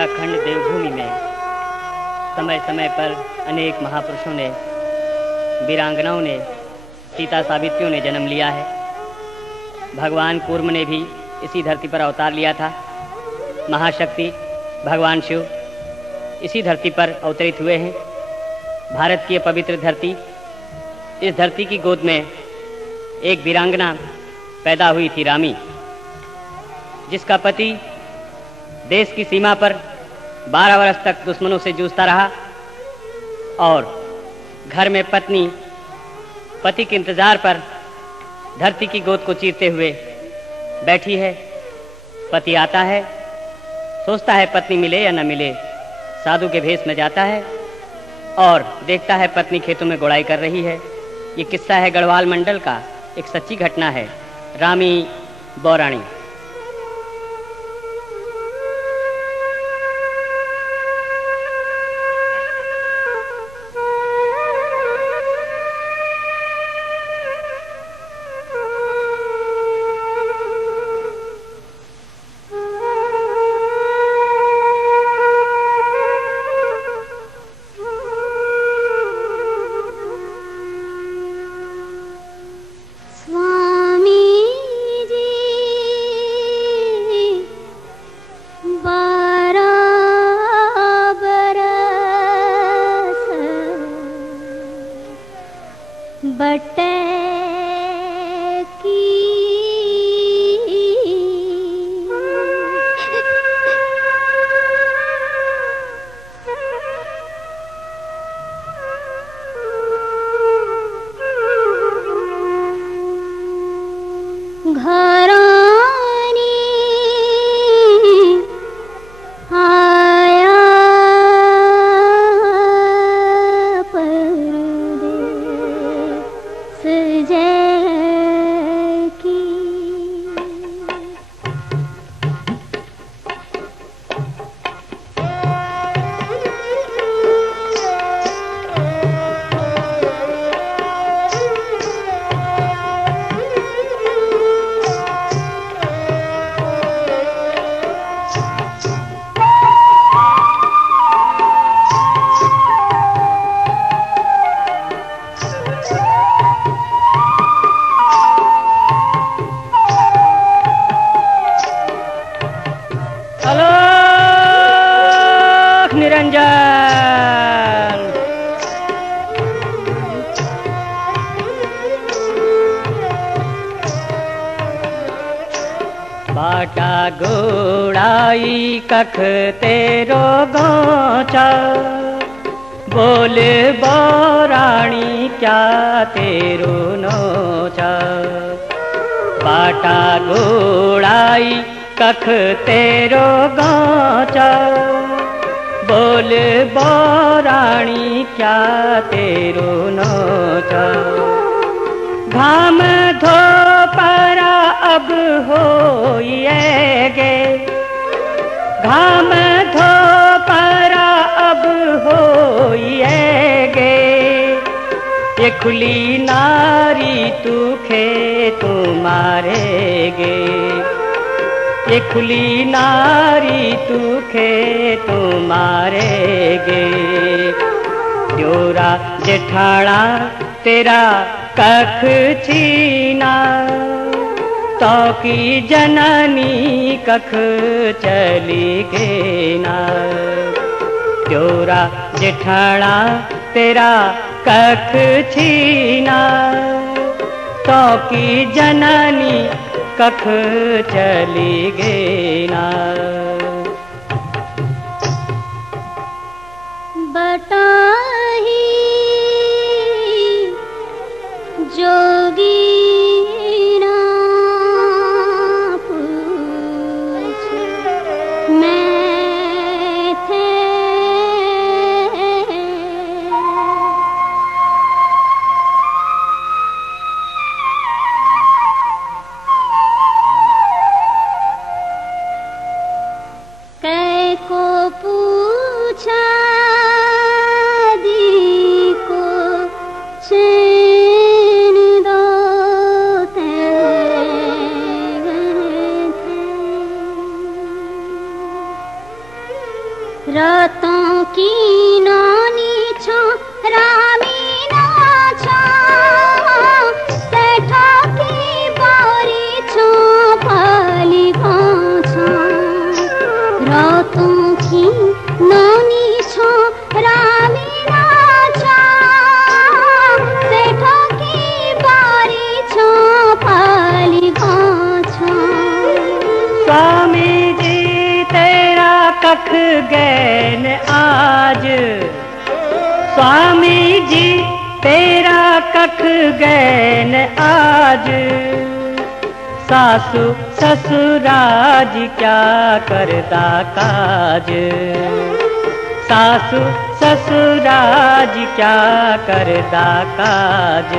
उत्तराखंड देवभूमि में समय समय पर अनेक महापुरुषों ने, वीरांगनाओं ने, सीता सावित्रियों ने जन्म लिया है। भगवान कूर्म ने भी इसी धरती पर अवतार लिया था। महाशक्ति भगवान शिव इसी धरती पर अवतरित हुए हैं। भारत की पवित्र धरती, इस धरती की गोद में एक वीरांगना पैदा हुई थी, रामी, जिसका पति देश की सीमा पर 12 वर्ष तक दुश्मनों से जूझता रहा और घर में पत्नी पति के इंतजार पर धरती की गोद को चीरते हुए बैठी है। पति आता है, सोचता है पत्नी मिले या न मिले, साधु के भेष में जाता है और देखता है पत्नी खेतों में गुड़ाई कर रही है। ये किस्सा है गढ़वाल मंडल का, एक सच्ची घटना है। रामी बौराणी। बाटा गोड़ाई कख तेरो गोचा, बोल बौराणी क्या तेरो नोचा। बाटा गोड़ाई कख तेरो गोचा, बोल बौराणी क्या तेरो नोचा। घाम धो परा अब होइएगे, घाम धो परा अब होइएगे। ये खुली नारी तू खेत मारेगे, ये खुली नारी तू खेत मारेगे। त्योरा जेठाड़ा तेरा कख छीना, तो की जननी कख चली गे ना। त्योरा जेठाड़ा तेरा कख छीना, तो की जननी कख चली गे ना। बताही जोगी की नानी छो रामी ना छो सेठा की बारी छो पाली छो रातों की नानी छो रामी ना छो सेठा की बारी छो पाली छो। स्वामी जी तेरा कख गैन आज, स्वामी जी तेरा कख गैन आज, सासु ससुराज क्या करता काज, सासु ससुराज क्या करता काज।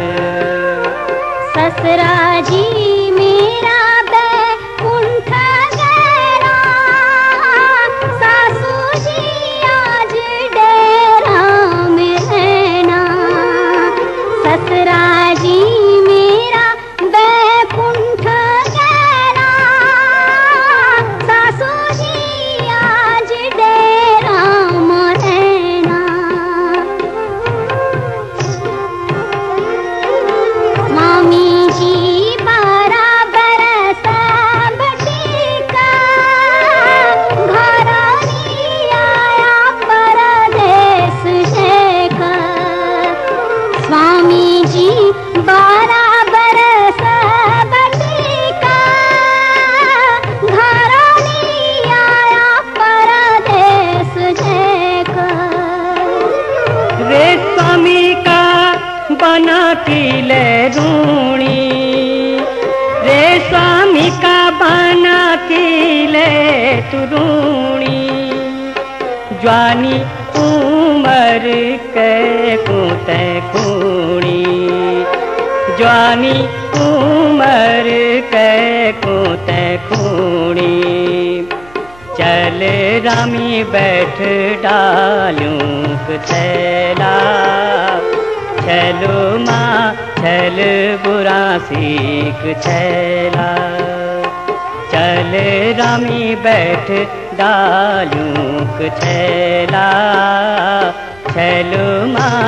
ससुरा जी मेरा बैकुंठ गहरा, सासू जी आज डेरा में रहना। ससुरा जी मेरा बैकुंठ गहरा, सासू जी आज डेरा में रहना। स्वामी जी 12 बरस बटिका, घरा नहीं आया परदेस शेखा। स्वामी जी 12 बरस बटिका, घरा नहीं आया परदेस शेखा। रे स्वामी का बना किले रूणी, रे स्वामी का बना किले तुरूणी, ज्वानी उमर के कूते कूणी, ज्वानी उमर के कूते कूणी। चल रामी बैठ डालूं थैला, चलो माँ चल बुरा सीख छैला, चल रामी बैठ डालूं छैला, चलो माँ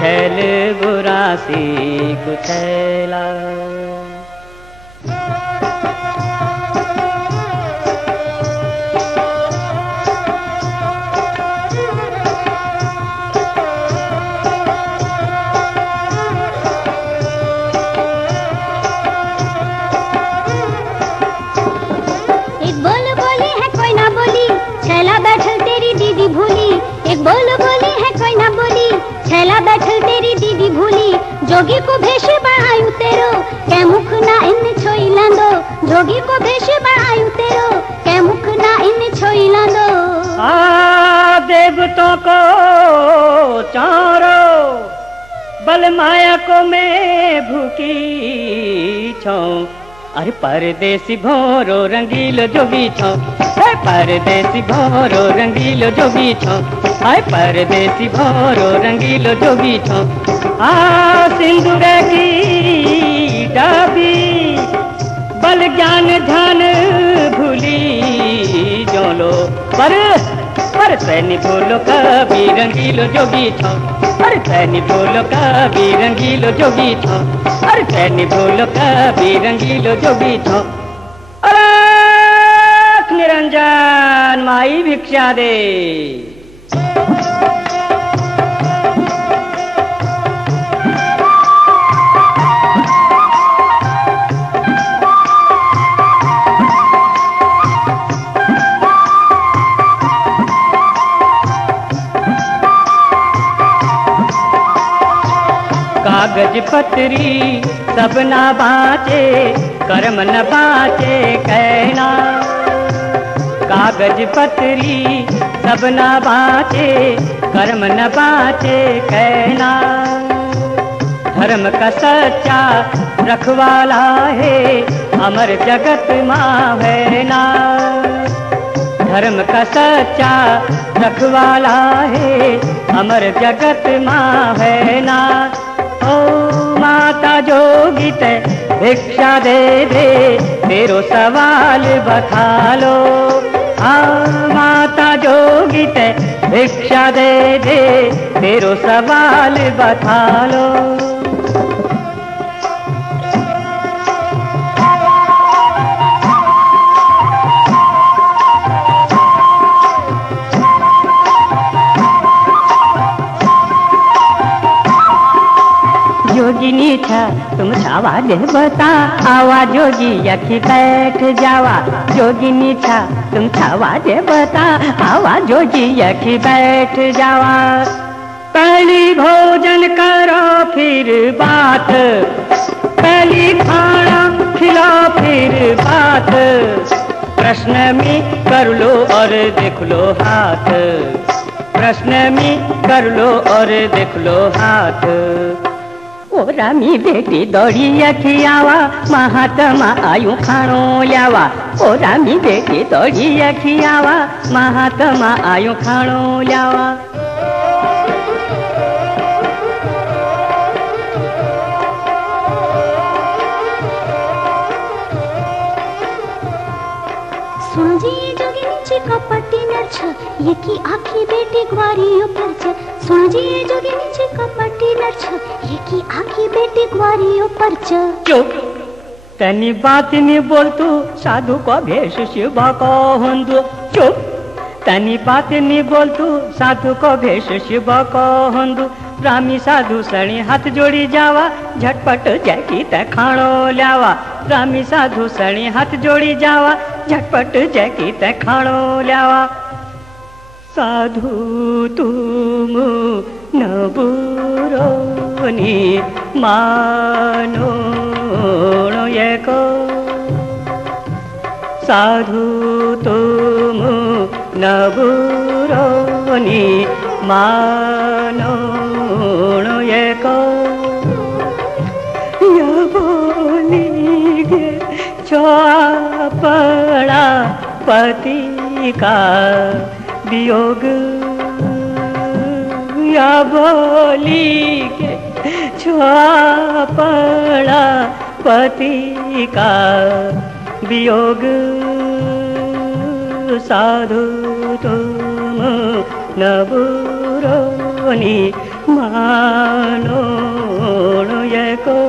चल बुरा सीख छैला। बैठल तेरी दीदी भूली, जोगी को भेष बढ़ायू तेरो कै मुख ना इन छोई लांदो, जोगी को भेष बढ़ायू तेरो कै मुख ना इन छोई लांदो। देवतों को चारो बल माया को मैं भूखी छो, अरे परदेसी भोरो रंगीलो जोगी छो, परदेसी भोरो रंगीलो जोगी छो, हाय परदेसी भोरो रंगीलो जोगी छो। सिंदूर की डाबी बल ज्ञान ध्यान भूली जोलो, पर सैनी बोलो कभी रंगीलो जोगी छो, अरे सैनी बोलो कभी रंगीलो जोगी छो, अरे सैनी बोलो कभी रंगीलो जोगी छो। अरे निरंजन माई भिक्षा दे। कागज पत्री सब ना बाँचे, कर्म न बाँचे कहना, कागज पत्री सब ना बाँचे, कर्म न बाँचे कहना। धर्म का सच्चा रखवाला है अमर जगत माँ है ना, धर्म का सच्चा रखवाला है अमर जगत माँ है ना। ओ माता जोगी ते भिक्षा दे दे, तेरो सवाल बखालो, माता जोगी ते भिक्षा दे दे, तेरो सवाल बता लो। जोगिनी छा तुम छावा दे बता, आवा जोगी यखी बैठ जावा। जोगिनी छा तुम छावा दे बता, आवा जोगी यखी बैठ जावा। पहली भोजन करो फिर बात, पहली खाना खिलाओ फिर बात। प्रश्न में कर लो और देख लो हाथ, प्रश्न में कर लो और देख लो हाथ। ओ रामी बेटी दौड़ी यखी आवा, महात्मा आयु खाणो ल्यावा। ओ रामी बेटी दौड़ी यखी आवा, महात्मा आयु खाणो ल्यावा। सुनजी जोगिनीची कपटी नर्छ, यकी आखी बेटी ग्वारी उपरच। सुनजी जोगिनीची कपटी नर्छ, यकी आखी बेटी ग्वारी उपरच। चुप, तनी बात नहीं बोल तू, साधु को भेष शिव को हुंदु। चुप, तनी बात नहीं बोल तू, साधु को भेष शिव को हुंदु। रामी साधु सणी हाथ जोड़ी जावा, झटपट जैकी ते खाणो ल्यावा। रामी साधु सणी हाथ जोड़ी जावा, झटपट जैकी ते खाणो ल्यावा। साधु तुम न बुरोनी मानो एको, साधु तुम न बुरोनी मानो एको। ये बोली गे छोपड़ा पति का वियोग, या बोली के छोपड़ा पति का वियोग। साधु तुम न बुरोनी मानो एको।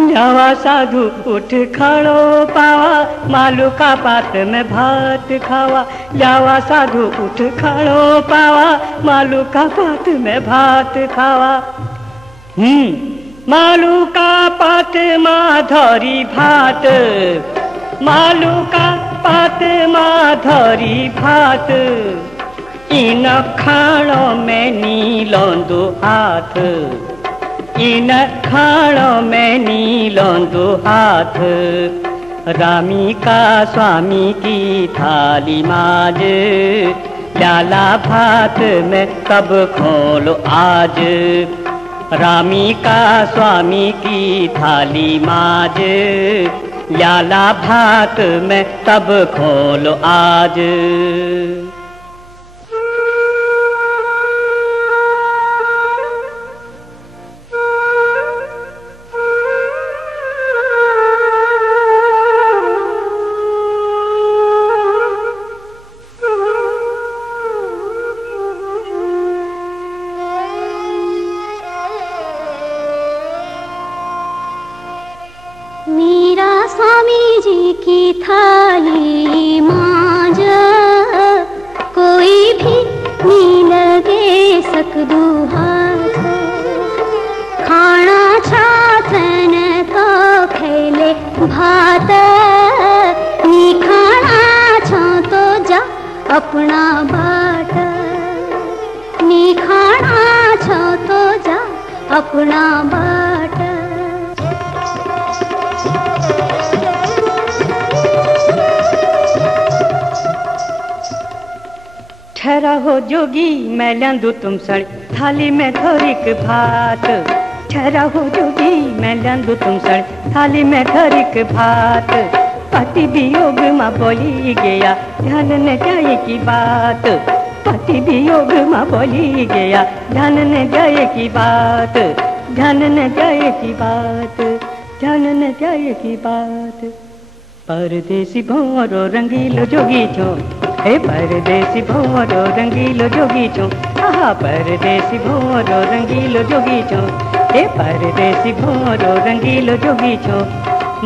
ल्यावा साधु उठ खाणो पावा, मालू का पात में भात खावा। ल्यावा साधु उठ खाणो पावा, मालू का पात में भात खावा। मालू का पात माधोरी भात, मालू का पात माधोरी भात। इन खाणो में नीलोंदु हाथ, इन खाणो में नीलोंदु हाथ। रामी का स्वामी की थाली माज, ल्याला भात में कब खोलो आज। रामी का स्वामी की थाली माज, ल्याला भात में तब खोलो आज। स्वामी जी की थाली मांझ, कोई भी नी लगे सकदू हाथ। खाना छात्रन तो खेले भात, नी खाना छो तो जा अपना बाट। नी खाना छो तो जा अपना बाट। ठहरा हो जोगी मैं लंदू तुम सण थाली में धोरिक भात। ठहरा हो जोगी मैं लंदू तुम सण थाली में धोरिक भात। पति वियोग माँ बोली गया ध्यान न जाए की बात। पति वियोग माँ बोली गया ध्यान न जाए की बात। ध्यान न जाए की बात। ध्यान न जाए की बात। परदेसी भोरो रंगीलो जोगी छो, हे परदेसी भोरो रंगीलो जोगी छो, आहा परदेसी भोरो रंगीलो जोगी छो, हे परदेसी भोरो रंगीलो जोगी छो।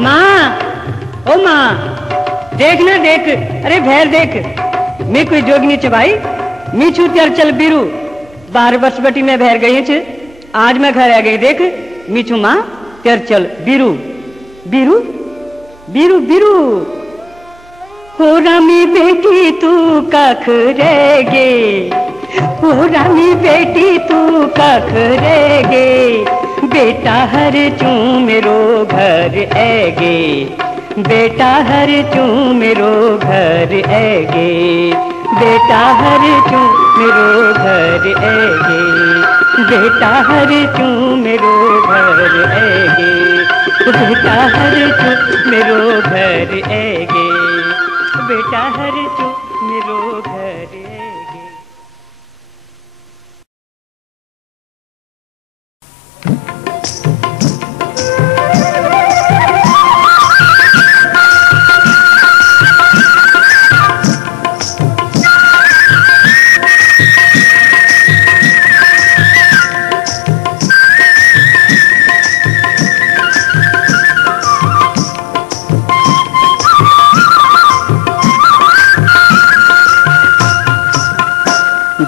माँ, ओ माँ, देख ना देख, अरे भैर देख, मैं कोई जोगनी छ भाई, मीछू त्यार चल बीरू, 12 वर्ष बटी में भैर गई छ, आज मैं घर आ गई देख, मीछू माँ त्यार चल बीरू, बीरू बीरू बीरू। हो रामी बेटी तू कख रेगे, हो रामी बेटी तू कख रेगे, बेटा हर चू मेरो घर ऐगे, बेटा हर चू मेरो घर ऐगे, बेटा हर चू मेरो घर ऐगे, बेटा हर चू मेरो घर ऐगे, बेटा हर चू मेरो घर ऐगे, बेटा हर चू मेरो घर ऐगे।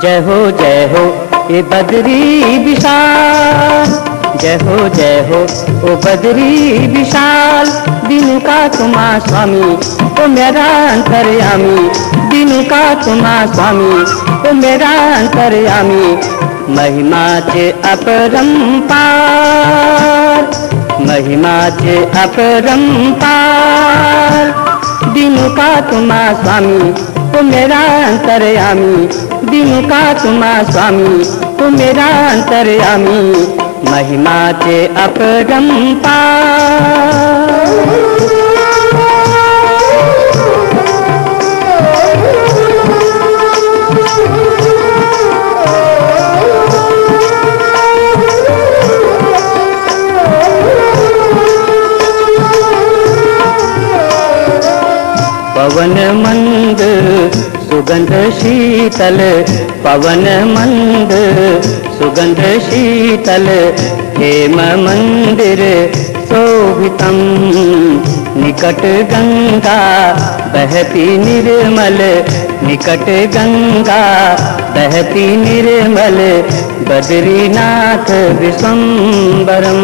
जय हो ये बदरी विशाल, जय हो ओ बदरी विशाल, दिन का तुम्हा स्वामी ओ मेरा अंतर्यामी, दिन का तुम्हा स्वामी ओ मेरा अंतर्यामी, महिमा चे अपरंपार, महिमा चे अपरंपार, दिन का तुम्हा स्वामी ओ मेरा अंतर्यामी, दिन का तुम्हा स्वामी तो मेरा अंतर्यामी, महिमा चे अपरंपार। पवन मंद सुगंध शीतल, पवन मंद सुगंध शीतल, हेम मंदिर शोभितम, निकट गंगा बहती निर्मल, निकट गंगा बहती निर्मल, बद्रीनाथ विश्वम्बरम।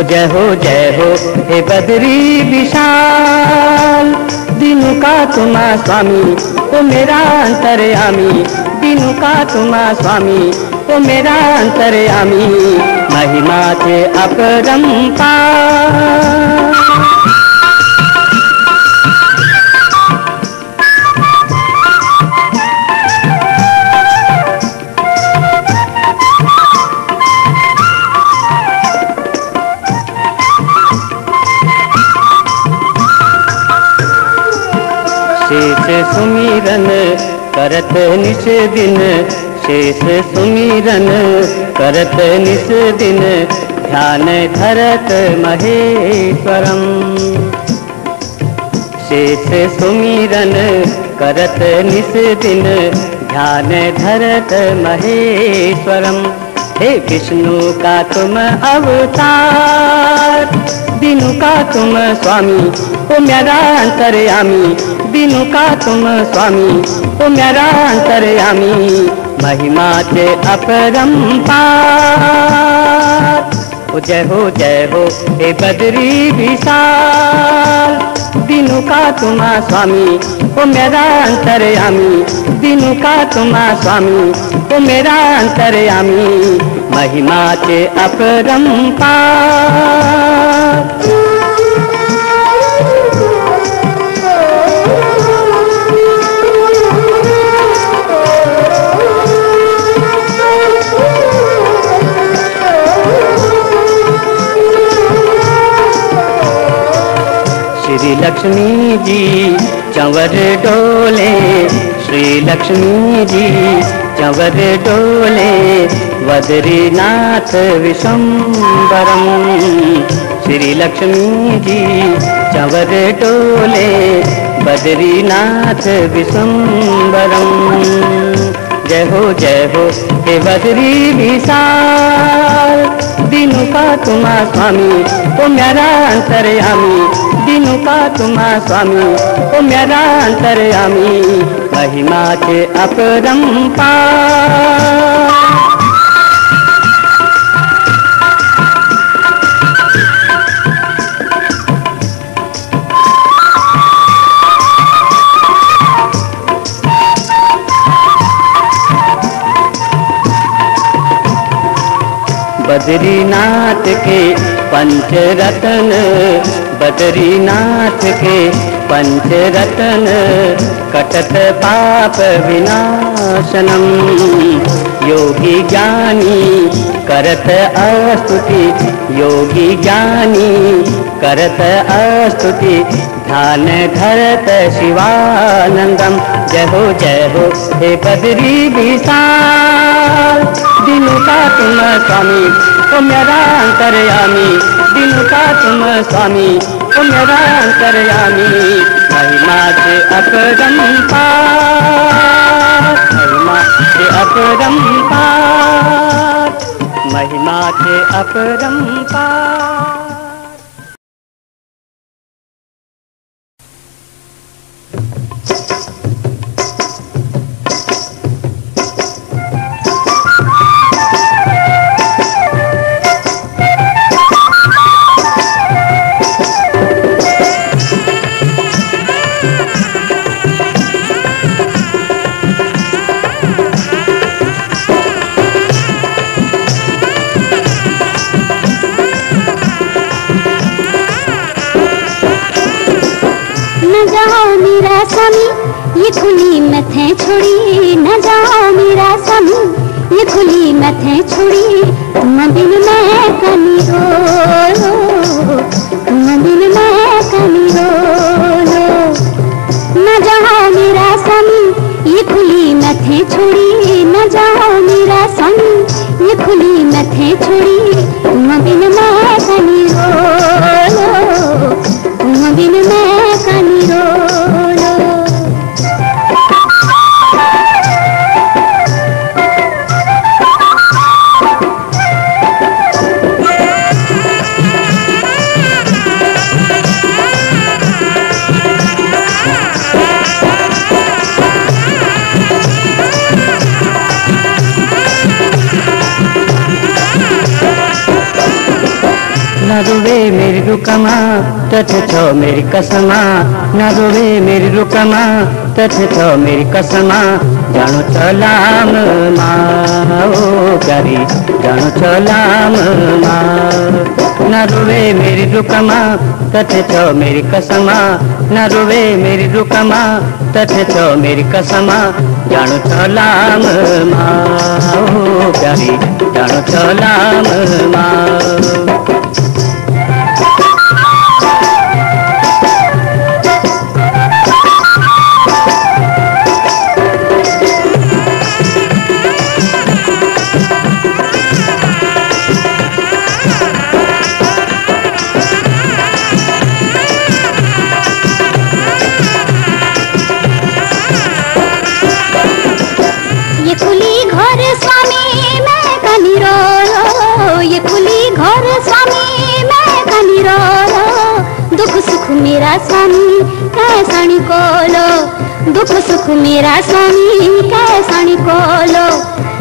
जय हो हे बद्री विशाल, दिनु का तुम्हा स्वामी ओ मेरा अंतर्यामी, दिनु का तुम्हा स्वामी ओ मेरा अंतर्यामी, महिमा चे अपरंपार। शेष सुमिरन करत निस दिन, शेष सुमिरन करत निस दिन, ध्यान धरत महेश्वरम, शेष सुमिरन करत निस दिन, ध्यान धरत महेश्वरम। हे विष्णु का तुम अवतार, दिनु का तुम स्वामी ओ मेरा अंतर्यामी, दिनु का तुम स्वामी ओ मेरा अंतर्यामी, महिमा चे अपरंपार। जय हो हे बद्री विशाल, दिनु का तुम्हा स्वामी ओ मेरा अंतर्यामी, दिनु का तुम्हा स्वामी ओ मेरा अंतर्यामी, महिमा चे अपरंपार। श्री लक्ष्मी जी चंवर डोले, श्री लक्ष्मी जी चंवर डोले, बद्रीनाथ विश्वम्बरम, श्री लक्ष्मी जी चंवर डोले बद्रीनाथ विश्वम्बरम। जय हो हे बद्री विशाल दीनु का तुम्हा स्वामी ओ मेरा अंतर्यामी, दीनु का तुम्हा स्वामी ओ मेरा अंतर्यामी, महिमा के अपरंपार। बद्रीनाथ के पंचरत्न, बद्रीनाथ के पंचरत्न, कटत पाप विनाशनम। योगी ज्ञानी करत अस्तुति, योगी ज्ञानी करत अस्तुति, ध्यान धरत शिवानंदम। जय हो हे बद्री विशाल दीनु का तुम स्वामी ओ मेरा अंतर्यामी, दीनु का तुम स्वामी ओ मेरा अंतर्यामी, महिमा के अपरंपार, महिमा के अपरंपार, महिमा के अपरंपार। ये खुली मथें छोड़ी न जाओ मेरा स्वामी, ये खुली मथें छोड़ी, तुम बिन मैं कनी रो, तुम बिन मैं कनी रो। न जाओ मेरा स्वामी ये खुली मथें छोड़ी, न जाओ मेरा स्वामी ये खुली मथें छोड़ी, तुम बिन मैं कनी रो, तुम बिन मैं कनी रो। न रोवे मेरी रुकमा तथ छो मेरी कसमा, न रोवे मेरी रुकमा तथ छो मेरी कसमा, जानो चलाम माँ ओ प्यारी, जानो चलाम माँ। न रोवे मेरी रुकमा तथ छो मेरी कसमा, न रोवे मेरी रुकमा तथ छो मेरी कसमा, जानो चलाम माँ ओ प्यारी, जानो चलाम माँ। मेरा स्वामी कैसाणी कोलो, दुख सुख मेरा स्वामी कैसाणी कोलो।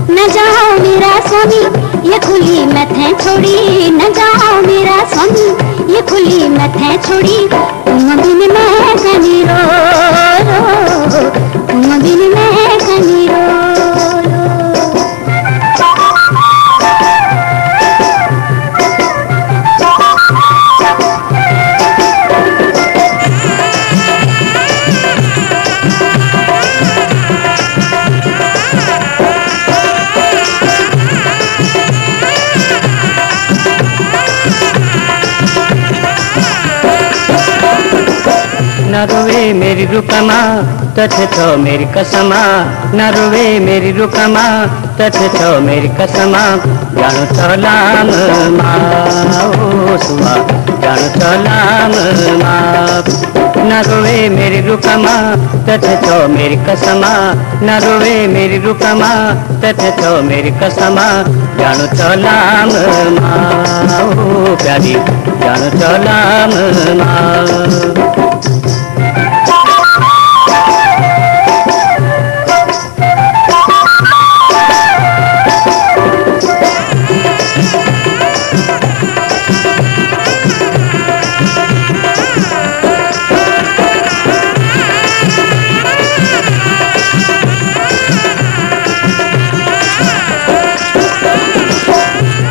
न जाओ मेरा स्वामी ये खुली मथें छोड़ी, न जाओ मेरा स्वामी ये खुली मथें छोड़ी, तुम बिन मैं कनी रो, तुम बिन मैं कनी रो। न रोवे मेरी रुकमा तथे छो मेरी कसमा, न रोवे मेरी रुकमा तथे छो मेरी कसमा। जानो चलाम माओ सुआ, जानो चलाम माँ। न रोवे मेरी रुकमा तथे छो मेरी कसमा, न रोवे मेरी रुकमा तथे छो मेरी कसमा। जानो चलाम माओ प्यारी, जानो चलाम माँ।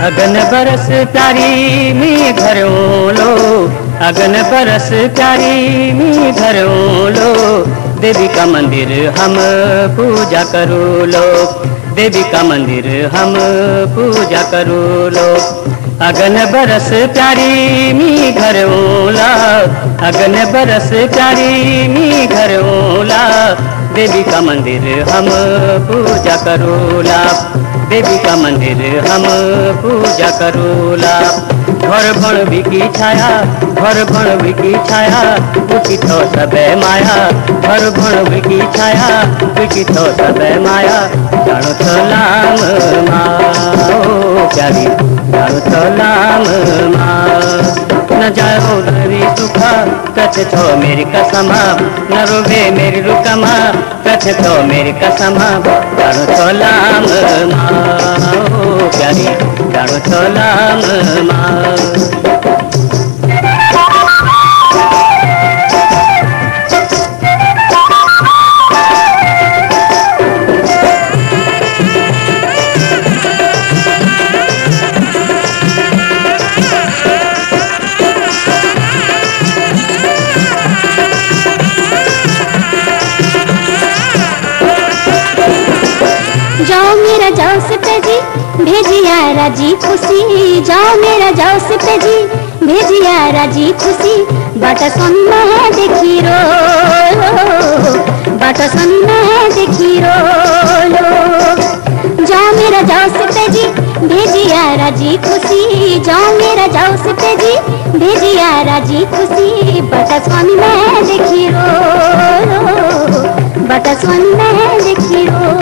अगन बरस प्यारी मी घरों लो, अगन बरस प्यारी मी घरों लो। देवी का मंदिर हम पूजा करो लो, देवी का मंदिर हम पूजा करो लो। अगन बरस प्यारी मी घरों ला, अगन बरस प्यारी मी घरों ला। देवी का मंदिर हम पूजा करो ला, देवी का मंदिर हम पूजा करोला। घर बण बिकी छाया, घर बण बिकी छाया, बिकी तो सबे माया। घर बण बिकी छाया, बिकी तो सबे माया। जानो चलाम माँ प्यारी, जानो चलाम माँ। न जाओ नरी सुखा कथे छो मेरी कसमा, न रोवे मेरी रुकमा कथे छो मेरी कसमा। जानो चलाम माँ प्यारी, जानो चलाम माँ। जाओ मेरा जाओ से पेजी भेजिया राजी खुशी, जाओ मेरा जाओ से पेजी भेजिया राजी खुशी। बाटा सुनना है देखी रो, बाटा सुनना है देखी रो लो। जाओ मेरा जाओ से पेजी भेजिया राजी खुशी, जाओ मेरा जाओ से पेजी भेजिया राजी खुशी। बाटा सुनना है देखी रो, बाटा सुनना है देखी रो।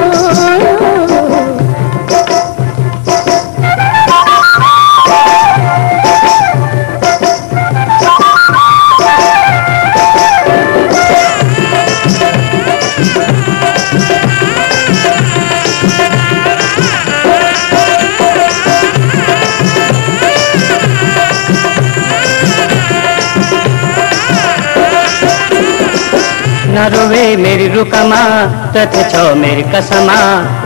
न रोवे मेरी रुकमा तथे छो मेरी कसमा,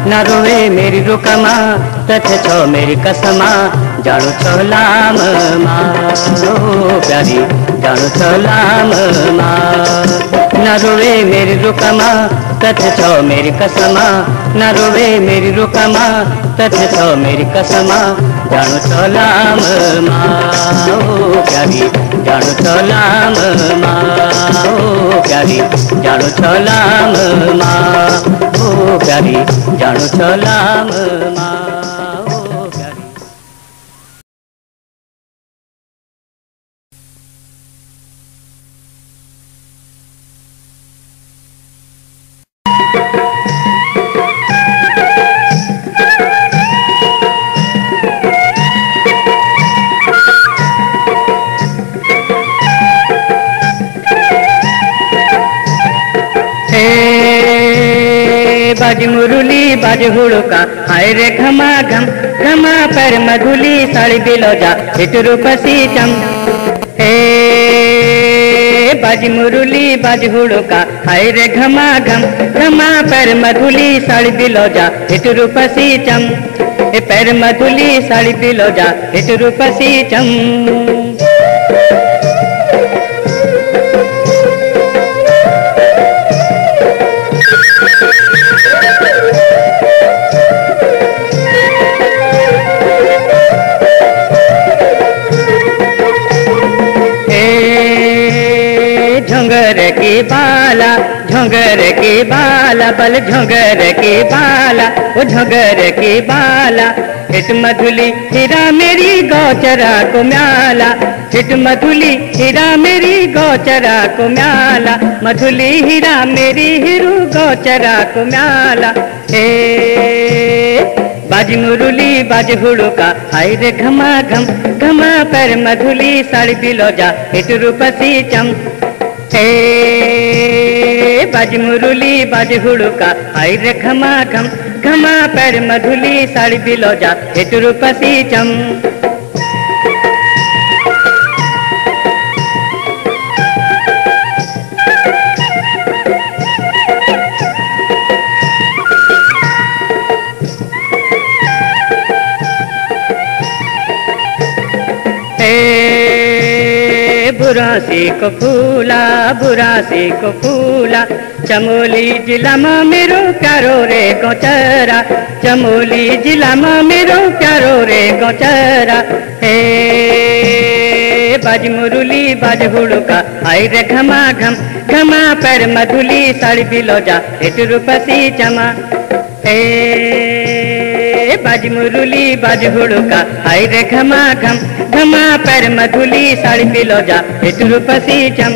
न रोवे मेरी रुकमा तथे छो मेरी कसमा। जानो चलाम माँ प्यारी, जानो चलाम माँ। न रोवे मेरी रुकमा तथे छो मेरी कसमा, न रोवे मेरी रुकमा तथे छो मेरी कसमा। जानो चलाम माँ प्यारी, जानो चलाम माँ प्यारी, जानो चलाम माँ ओ प्यारी, जानो चलाम माँ ओ प्यारी। बाज मुरली बाज हुड़का हाय रे घमा घम, घमा पर मधुली साड़ी बिलोजा हिट रूपसी चम। हे बाज मुरली बाज हुड़का हाय रे घमा घम, घमा पर मधुली साड़ी बिलोजा हिट रूपसी चम। ए पैर मधुली साड़ी बिलोजा हिट रूपसी चम। झुंगर की बाला, झुंगर की बाला, बल झुंगर की बाला, वो झुंगर की बाला। हिट मधुली हीरा मेरी गौचरा को म्याला, हिट मधुली हीरा मेरी गौचरा को म्याला, मधुली हीरा मेरी हिरू गौचरा को म्याला। बाज मुरुली बाज हुड़का हाय रे घमा घम, घमा पर मधुली साड़ी बिलोजा हिट रूपसी चम। बाज मुरुली बाज हुड़का हाय रे घमा घम, घमा पर मधुली साड़ी बिलोजा हिट रूपसी चम। बुरासी को फूला, बुरासी को फूला, चमोली जिला में मेरो प्यारो रे गोचरा, चमोली जिला में मेरो प्यारो रे गोचरा। बाज मुरुली बाज हुड़का हाय रे घमा घम, घमा पर मधुली साड़ी बिलोजा हिट रूपसी चमा। बाज मुरुली बाज हुड़का हाय रे घमा घम, घमा पर मधुली साड़ी बिलोजा हिट रूपसी चम।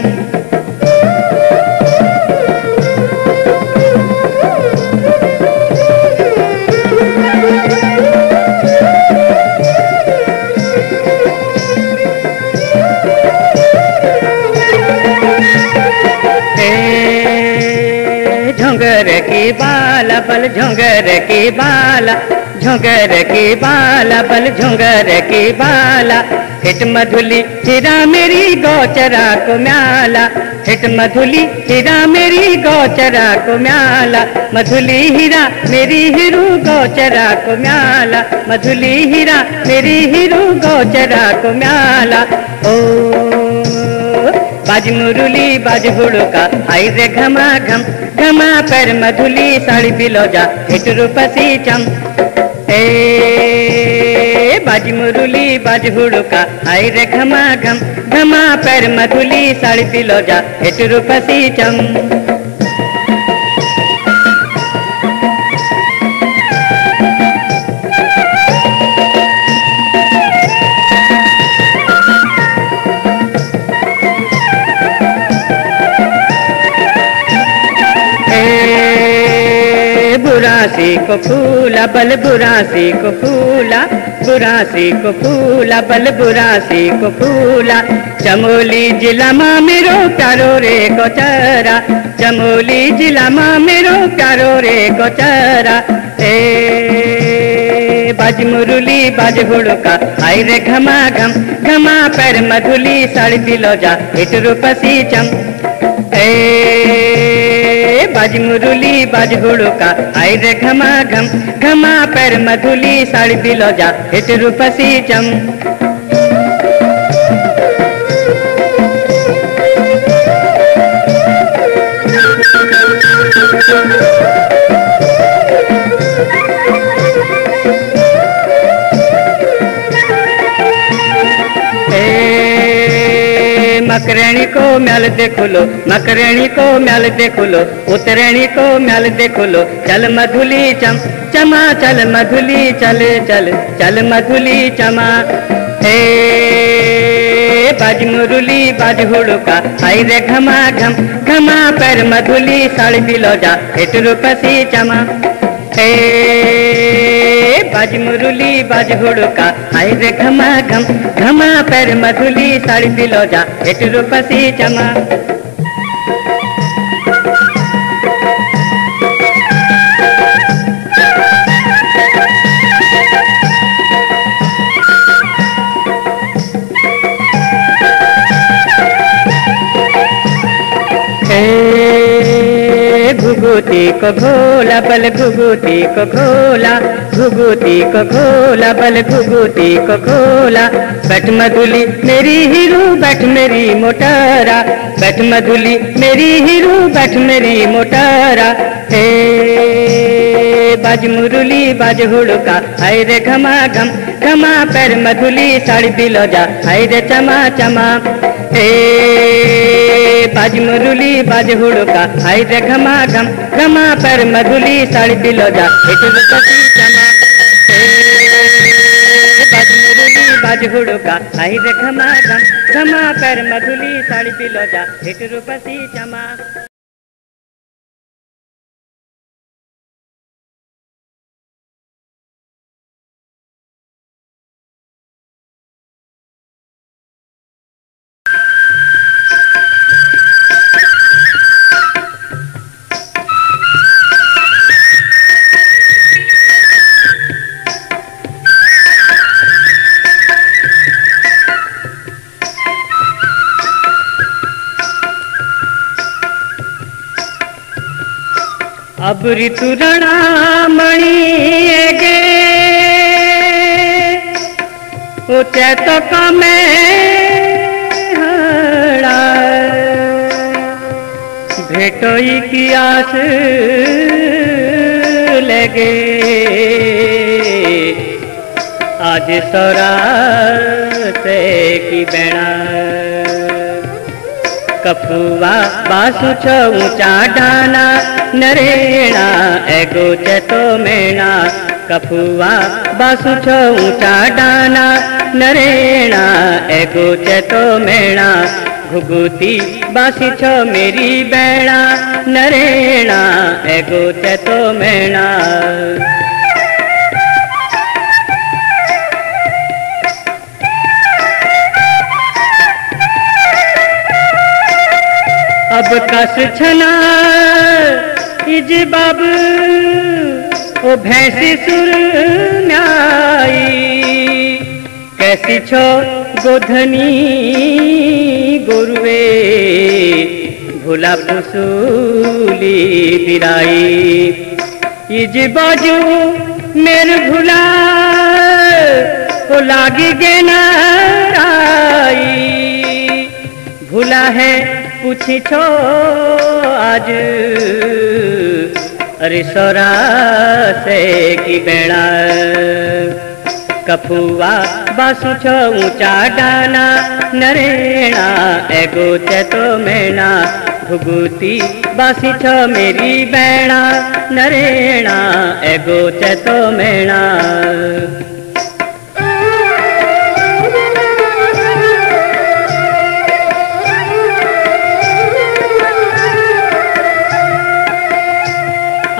झुंगर की बाला बल झुंगर की बाला, झुंगर की बाला बल झुंगर की बाला। हिट मधुली हीरा मेरी गौचरा को म्याला, हिट मधुली हीरा मेरी गौचरा को म्याला, मधुली हीरा मेरी हिरू गौचरा को म्याला, मधुली हीरा मेरी हिरू गौचरा को म्याला। ओ बाज मुरुली बाज हुड़का हाय रे घमा घम, घमा पर मधुली साड़ी बिलोजा हिट रूपसी चम। बाज मुरुली बाज हुड़का हाय रे घमा घम, घमा पर मधुली साड़ी बिलोजा हिट रूपसी चम। बुरासी को फूला बल बुरासी को फूला, बुरासी को फूला बल बुरासी को फूला, चमोली जिला में मेरो प्यारो रे गोचरा, चमोली जिला में मेरो प्यारो रे गोचरा। बाज मुरुली बाज हुड़का हाय रे घमा घम, घमा पर मधुली साड़ी बिलोजा हिट रूपसी चम। बाज मुरुली बाज हुड़का हाय रे घमा घम, घमा पर मधुली साड़ी बिलोजा हिट रूपसी चम। मकरेणी को म्याल देखो लो, मकरेणी को म्याल देखो लो, उतरेणी को म्याल देखो लो, चल मधुली चम चमा, चल मधुली चल चल चल मधुली चमा। बाज मुरुली बाज हुड़का हाय रे घमा घम, घमा पर मधुली साड़ी बिलोजा हिट रूपसी चमा। बाज मुरुली बाज हुड़का हाय रे घमा घम, घमा पर मधुली साड़ी बिलोजा हिट रूपसी चमा। घुघुती को घोला बल घुघुती को घोला, घुघुती को घोला बल घुघुती को घोला, बैठ मधुली मेरी हीरू बैठ मेरी मोटरा, बैठ मधुली मेरी हीरू बैठ मेरी मोटरा। बाज मुरुली बाज हुड़का हाय रे घमा घम, घमा पर मधुली साड़ी बिलोजा हाय रे चमा चमा। बाज मुरली बाज हुड़का हाय रे घमा घम घमा पर मधुली साड़ी पिलो जा एक रुपसी चमा बाज मुरली बाज हुड़का हाय रे घमा घम घमा पर मधुली साड़ी पिलो जा एक रुपसी चमा। अब ऋतु रणामणि गे उचे तो कमे हड़ा भेटोई की आस लगे आज सोरा से की बेड़ा कफुआ बासु छो ऊंचा डाना नरेणा एगो चतो मेणा कफुआ बासु छो ऊंचा डाना नरेणा एगो चतो मेणा घुगुती बासी छो मेरी बेड़ा नरेणा एगो चतो मेणा। अब कस छना इज बाबू ओ भैंसी सुर न्याई कैसी छो गोधनी गोरुए भूला पुसूली बिराई इज बाजू मेर भूला ओ लागी गे नाराई भूला है पूछी छो आज अरे सोरा से की बेड़ा कफुआ बासु छो ऊंचा डाना नरेणा एगो चतो मेणा घुगुती बासी छो मेरी बेड़ा नरेणा एगो चतो मेणा।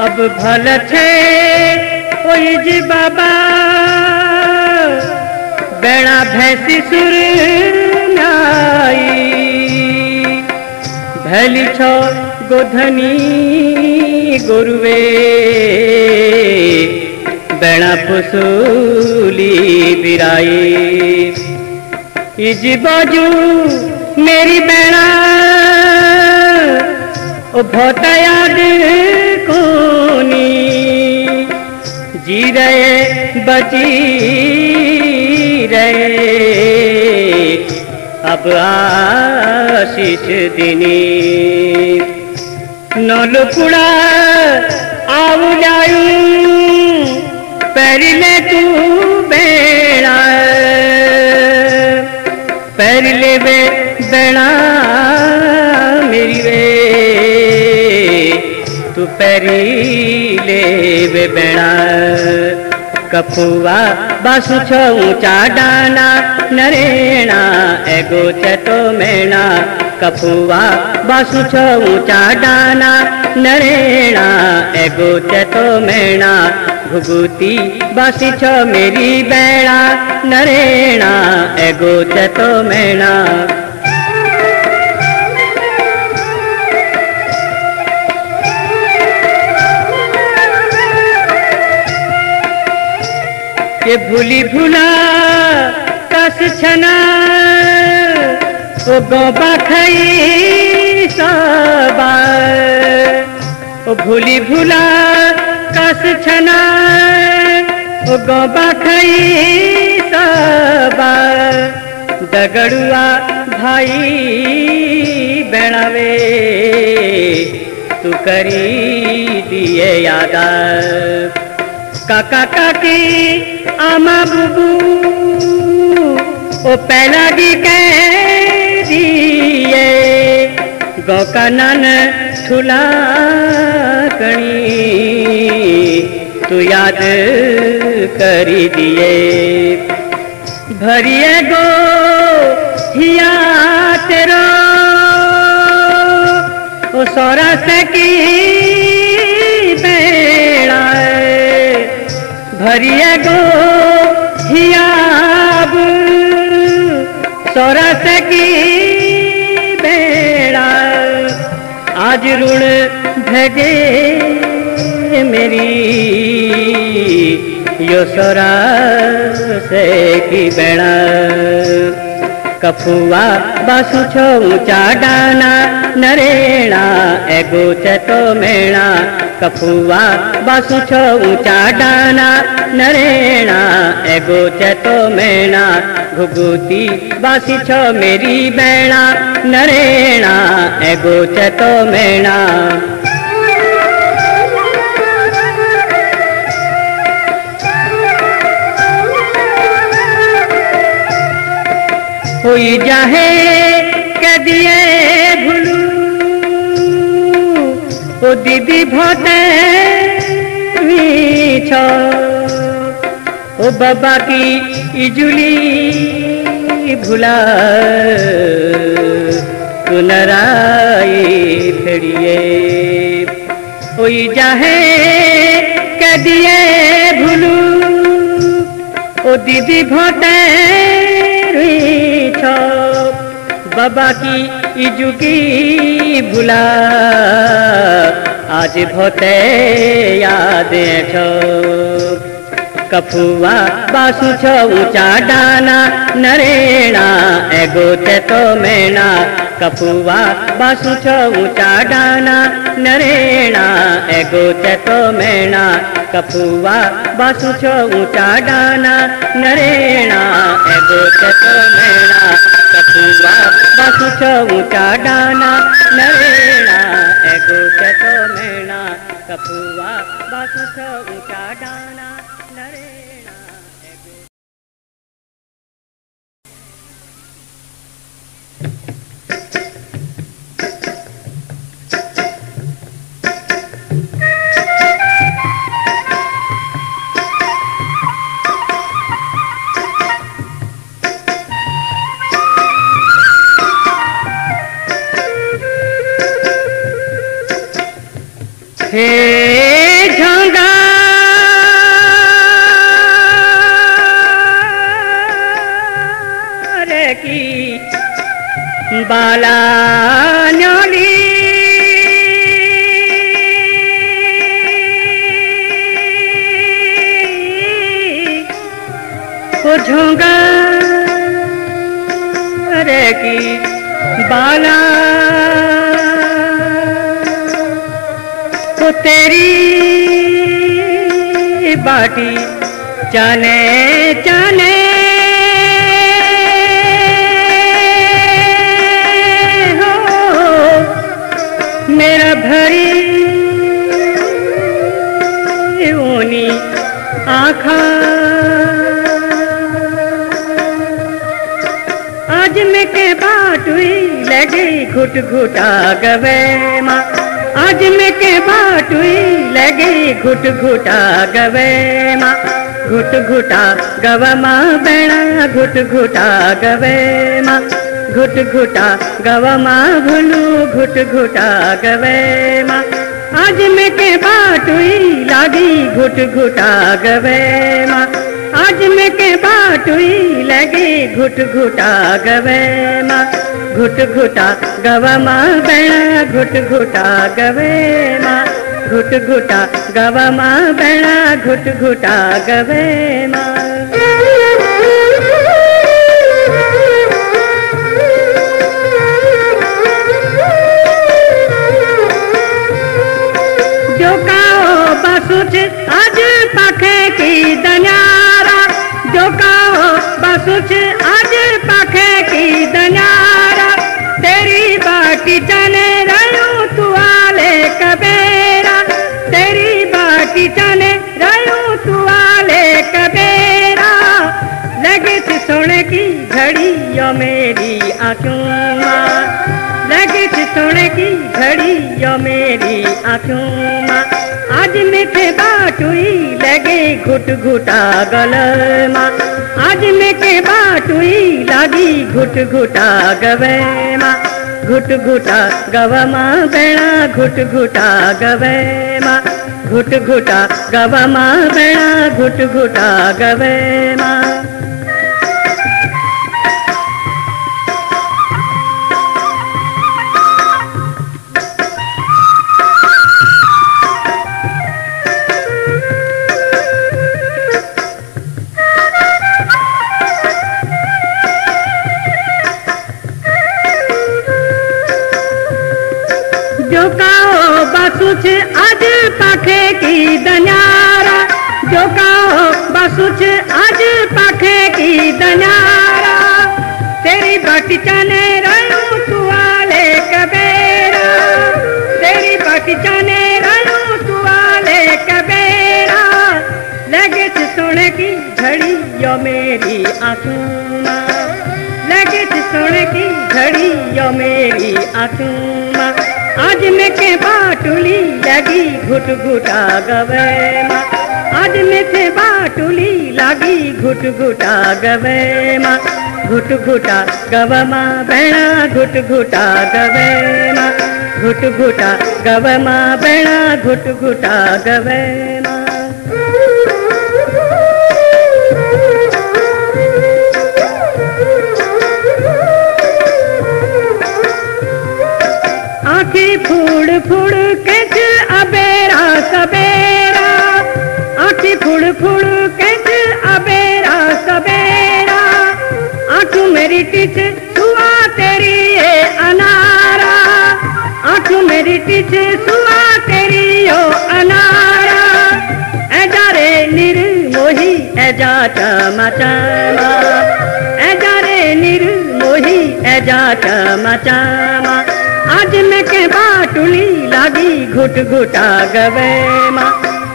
अब भल छे ओई जी बाबा बेड़ा भैंसी सुर नाई भैली छो गोधनी गोरुए बेड़ा पुसूली बिराई इज बाजू मेरी बेड़ा ओ बहुत याद कोनी जी रहे बची रहे अब आशीष दिनी नौलुकुड़ा आऊ जायू पैरिले तू बेड़ा पैरिले बे बेड़ा मेरी वे तू पैरिले बे बेड़ा कफुआ बासु छो ऊंचा डाना नरेणा एगो चतो मेणा कफुआ बासु छो ऊंचा डाना नरेणा एगो चतो मेणा घुगुती बासी छो मेरी बेड़ा नरेणा एगो चतो मेणा। ये भूली भूला कस छना ओ गोबा खई सबा ओ भूली भूला कस छना ओ गोबा खई सबा दगड़ुआ भाई बेणावे तू करी दिए यादा काका काकी आमा बुबू ओ पहला दी कह दिए गौकानन ठुला कणी तू याद करी दिए भरिए गो हिया तेरो ओ सोरस की बेड़ा भरिए गो हियाब सोरस की बेड़ा आज ऋण भेजे मेरी यो सोरस की बेड़ा कफुआ बासु छो ऊंचा डाना नरेणा एगो चतो मेणा कफुआ बासु छो ऊंचा डाना नरेणा एगो चतो मेणा घुघुती बासी छो मेरी बेणा नरेणा एगो चतो मेणा हुई जाहे कदिए भूलू ओ दीदी भोटे छो ओ बाबा की इजुली भूला तू नराई फेड़िए हुई जाहे कदिए भूलू ओ दीदी भोटे बाबा की इजुकी भुला आज भोते याद छो कफुआ बासु छो ऊंचा डाना नरेणा एगो चतो मेणा कफुआ बासु छो ऊंचा डाना नरेणा एगो चतो मेणा कफुआ बासु छो ऊंचा डाना नरेणा एगो चतो मेणा कफुआ बासु छो ऊंचा डाना नरेणा एगो चतो मेणा कफुआ बासु छो ऊंचा डाना नरेणा एगो हे झंडा रे की बाला न्योली ओ झोंगा रे की बाला तो तेरी बाटी जाने जाने हो मेरा भरी ऊनी आँखा आज में के बाट हुई लगी घुट घुटा गवे माँ आज में के बाट हुई लगी घुट घुटा गवे माँ घुट घुटा गवा माँ बेड़ा घुट घुटा गवे माँ घुट घुटा गवा माँ भुलू घुट घुटा गवे माँ आज में के बाट हुई लागी घुट घुटा गवे माँ आज में के बाट हुई लगी घुट घुटा गवे माँ घुट घुटा गवा माँ बेड़ा घुट घुटा गवे माँ घुट घुटा गवा माँ बेड़ा घुट घुटा गवे माँ जो काओ बासुच आज पाखे की दन्यारा जो काओ बासुच आज पाखे की दन्यारा तेरी बाटी जाने रयूं तू आले कबेरा तेरी बाटी जाने रयूं तू आले कबेरा लगे थी सोने की घड़ी यो मेरी आँखों लगे थी सोने की यो मेरी आँखों माँ। आज मीठे बाटुई लगे घुट घुटा गले माँ। आज मीठे बाटुई लगी घुट घुटा गवे माँ। घुट घुटा गवा माँ बेड़ा घुट घुटा गवे माँ। घुट घुटा गवा माँ बेड़ा घुट घुटा गवे माँ। जो काओ बासुच आज पाखे की दन्यारा। जो काओ बासुच आज पाखे की दन्यारा। तेरी बाटी चाने रानू तुआले कबेरा। तेरी बाटी चाने रानू तुआले कबेरा। लगे सोने की घड़ी यो मेरी आँखों माँ। लगे सोने की घड़ी यो मेरी आँखों माँ। आज में के बाटुली लगी घुट घुटा गवे माँ। आज में के बाटुली लगी घुट घुटा गवे माँ। घुट घुटा गवा माँ बेड़ा घुट घुटा गवे माँ। घुट घुटा गवा माँ बेड़ा घुट घुटा गवे माँ। आँखें फूड़ फूड़ कैच अबेरा सबेरा। आँखें फूड़ फूड़ कैच अबेरा सबेरा। आँखों मेरी टिच सुआ तेरी ये अनारा। आँखों मेरी टिच सुआ तेरी यो अनारा। ऐजा रे निर्मोही ऐजा चमा चमा। ऐजा रे निर्मोही ऐजा चमा चमा। आज में के बाटुली लागी घुट घुटा गवे माँ।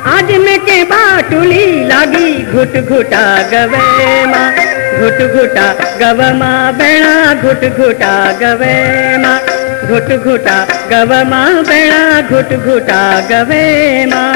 आज में के बाटुली लागी घुट घुटा गवे माँ। घुट घुटा गव माँ बेड़ा घुट घुटा गवे माँ। घुट घुटा गव माँ बेड़ा घुट घुटा गवे माँ।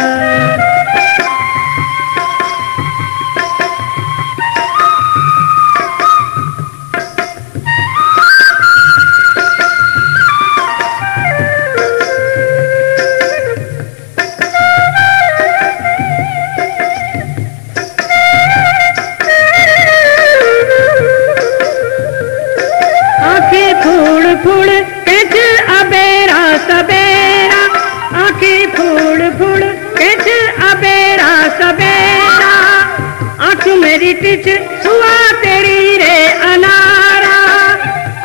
फूड़ फूड़ कैच अबेरा सबेरा। आँखें फूड़ फूड़ कैच अबेरा सबेरा। आँख मेरी टिच सुआ तेरी रे अनारा।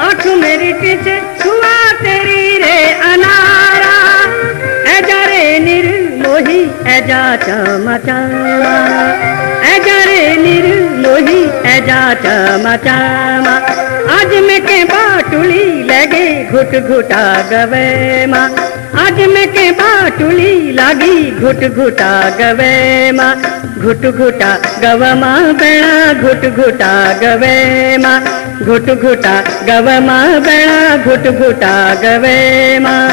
आँख मेरी टिच सुआ तेरी रे अनारा। ऐजा रे निर्मोही ऐजा चमा चमा। ऐजा रे निर्मोही ऐजा चमा चमा। आज में के बाटुली लगे घुट घुटा गवे माँ। आज में के बाटुली लागी घुट घुटा गवे माँ। घुट घुटा गव माँ बेड़ा घुट घुटा गवे माँ। घुट घुटा गव माँ बेड़ा घुट घुटा गवे माँ।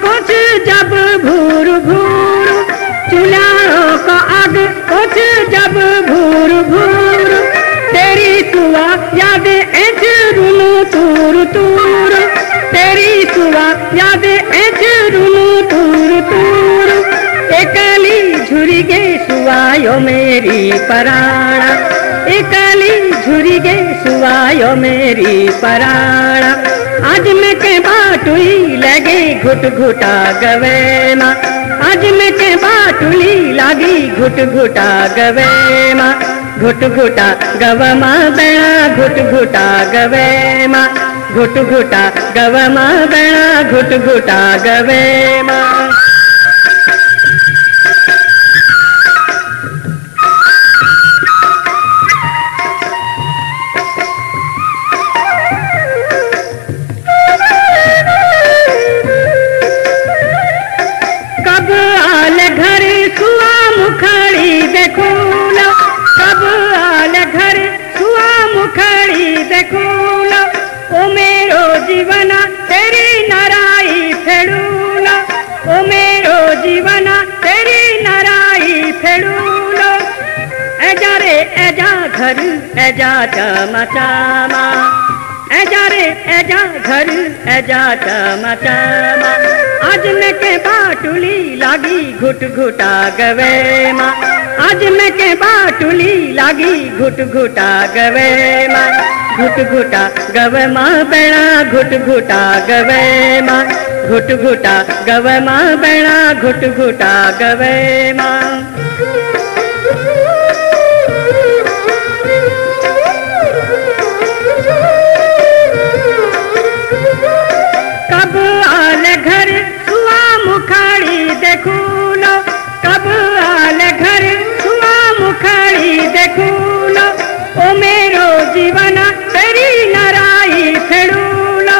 कुछ जब भूर भूर। चुलाओ का आग कुछ जब भूर भूर। तेरी सुआ याद एच रुनु तूर तूर। तेरी सुआ याद एच रुनु तूर तूर। एकली झुरी गे सुआयो मेरी पराणा। एकली झुरी गे सुआयो मेरी पराणा। आज में के बाटुई लगे घुट घुटा गवे माँ। आज में के बाटुली लागी घुट घुटा गवे माँ। घुट घुटा गव माँ बेड़ा घुट घुटा गवे माँ। घुट घुटा गव माँ बेड़ा घुट घुटा गवे माँ। कब आल घर सुआ मुखड़ी घर ऐजा चामा चामा, ऐजा रे ऐजा घर ऐजा चामा चामा। आज मैं के बाटुली लागी घुट घुटा गवे माँ, आज मैं के बाटुली लागी घुट घुटा गवे माँ, घुट घुटा गवे माँ बेड़ा घुट घुटा गवे माँ, घुट घुटा गवे माँ बेड़ा घुट घुटा गवे माँ। कब आले घर सुआ मुखाड़ी देखू लो, कब आले घर सुआ मुखाड़ी देखू लो। ओ मेरो जीवना तेरी नराई फेड़ू लो,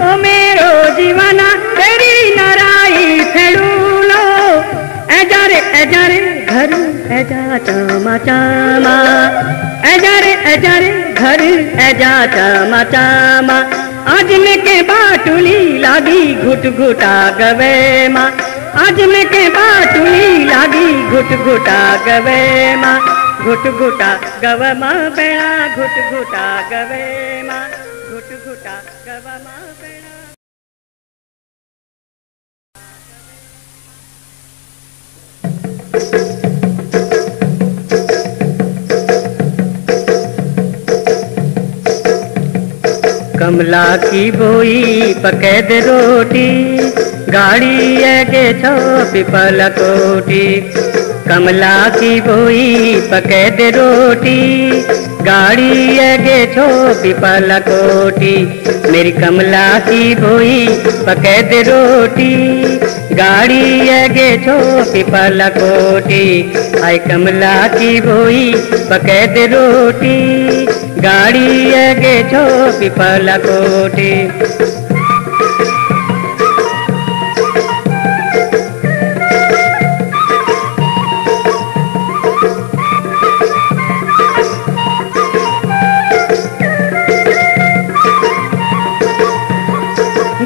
ओ मेरो जीवना तेरी नराई फेड़ू लो। ऐजा रे घर ऐजा चामा चामा, ऐजा रे घर ऐजा चामा चामा। आज मैं के बाटुली लागी घुट घुटा गवे माँ, आज मैं के बाटुली लागी घुट घुटा गवे माँ, घुट घुटा गवे माँ बेड़ा घुट घुटा गवे माँ, घुट घुटा गवे माँ बेड़ा। कमला की बोई पकैद रोटी, गाड़ी आगे छो पिपल कोटी। कमला की बोई पकैद रोटी, गाड़ी आगे छो पिपल कोटी। मेरी कमला की बोई पकैद रोटी, गाड़ी आगे छो पिपल कोटी। आय कमला की बोई पकैद रोटी, गाड़ी आगे छो पिपल कोटी।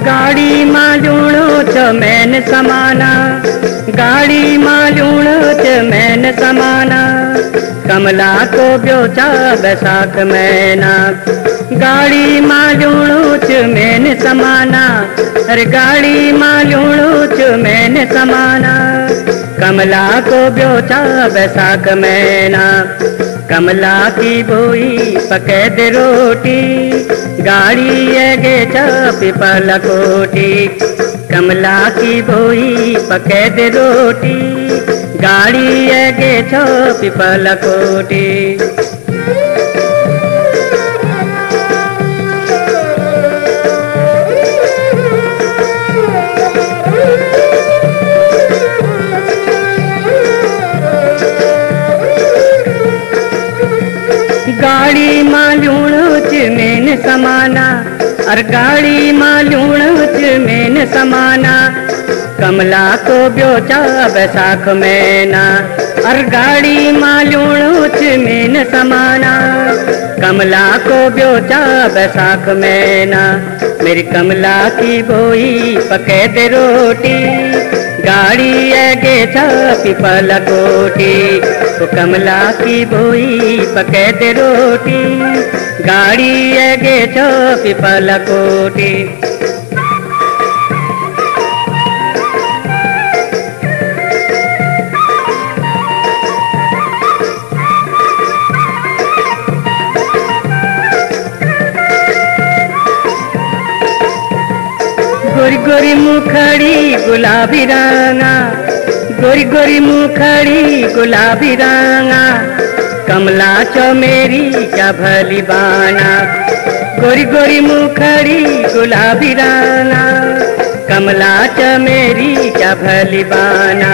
गाड़ी मालूणो च मैन समाना, गाड़ी मालूणो च मैन समाना। कमला को ब्योचा बैसाख मैना, गाड़ी मालूणो च मैन समाना। अरे गाड़ी मालूणो च मैन समाना। कमला को ब्योचा बैसाख मैना, कमला की बोई पकैद रोटी, गाड़ी आगे छो पिपल कोटी। कमला की बोई पकैद रोटी, गाड़ी आगे छो पिपल कोटी। गाड़ी मालूणो च मैन समाना, और गाड़ी मालूणो च मैन समाना। कमला को ब्योचा बैसाख मैना, और गाड़ी मालूणो च मैन समाना। कमला को ब्योचा बैसाख मैना। मेरी कमला की बोई पकैद रोटी, गाड़ी आगे छो पिपल कोटी। तो कमला की बोई पकैद रोटी, गाड़ी आगे छो पिपल कोटी। गोरी गोरी मुखड़ी गुलाबी रंगा, गोरी गोरी मुखड़ी गुलाबी रंगा। कमला चो मेरी क्या भली बाना, गोरी गोरी मुखड़ी गुलाबी रंगा। कमला चो मेरी क्या भली बाना।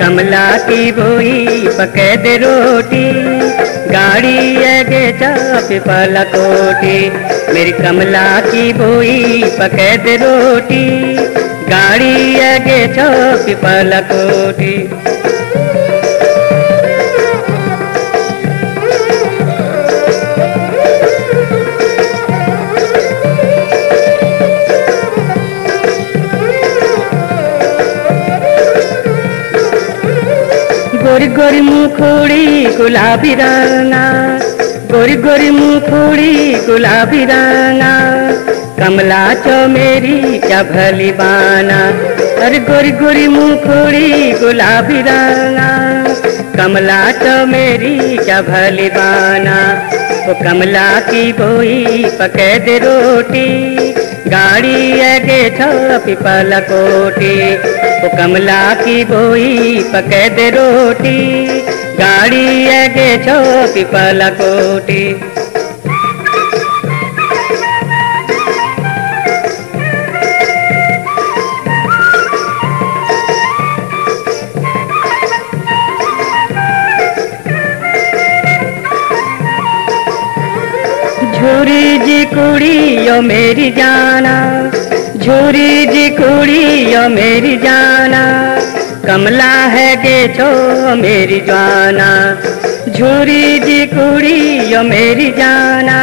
कमला की बोई पकैद रोटी, गाड़ी आगे छो पिपल कोटी। मेरी कमला की बोई पकैद रोटी, गाड़ी आगे छो पिपल कोटी। गोरी गोरी मुखड़ी गुलाबी रंगा, गोरी गोरी मुखड़ी गुलाबी राना, कमला चो मेरी क्या भली बाना। अरे गोरी गोरी मुखड़ी गुलाबी राना, कमला चो मेरी क्या भली बाना। वो कमला की बोई पके दे रोटी, गाड़ी आगे छो पिपल कोटी। वो कमला की बोई पके दे रोटी, गाड़ी आगे छो पिपल कोटी। झूरी जी कुड़ी यो मेरी जाना, झूरी जी कुड़ी यो मेरी जाना, कमला है गे छो मेरी जाना। झूरी जी कुड़ी यो मेरी जाना,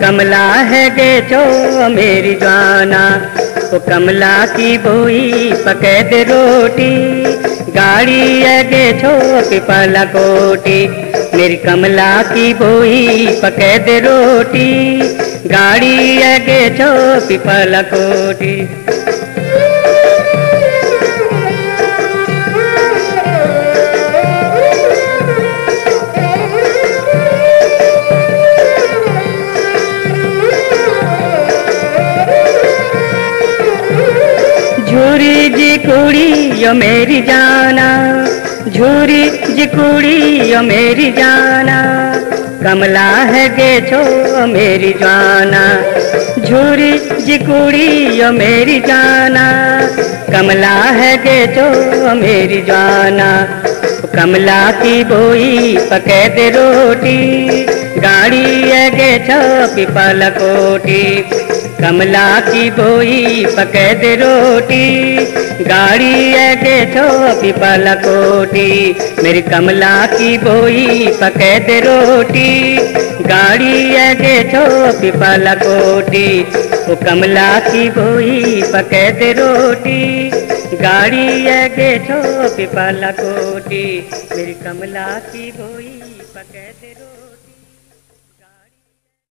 कमला है गे छो मेरी जाना। वो कमला की बोई पके दे रोटी, गाड़ी आगे छो पिपला कोटी। मेरी कमला की बोई पके दे रोटी, गाड़ी आगे छो पिपला कोटी। झूरी जी कुड़ी यो मेरी जाना, झूरी जी कुड़ी यो मेरी जाना, कमला है गे छो मेरी जाना। झूरी जी कुड़ी यो मेरी जाना, कमला है गे छो मेरी जाना। कमला की बोई पके दे रोटी, गाड़ी आगे छो पिपल कोटी। कमला की बोई पके दे रोटी, गाड़ी आगे छो पिपल कोटी। मेरी कमला की बोई पके दे रोटी, गाड़ी आगे छो पिपल कोटी। वो कमला की बोई पके दे रोटी, गाड़ी आगे छो पिपल कोटी। मेरी कमला की बोई पके दे रोटी।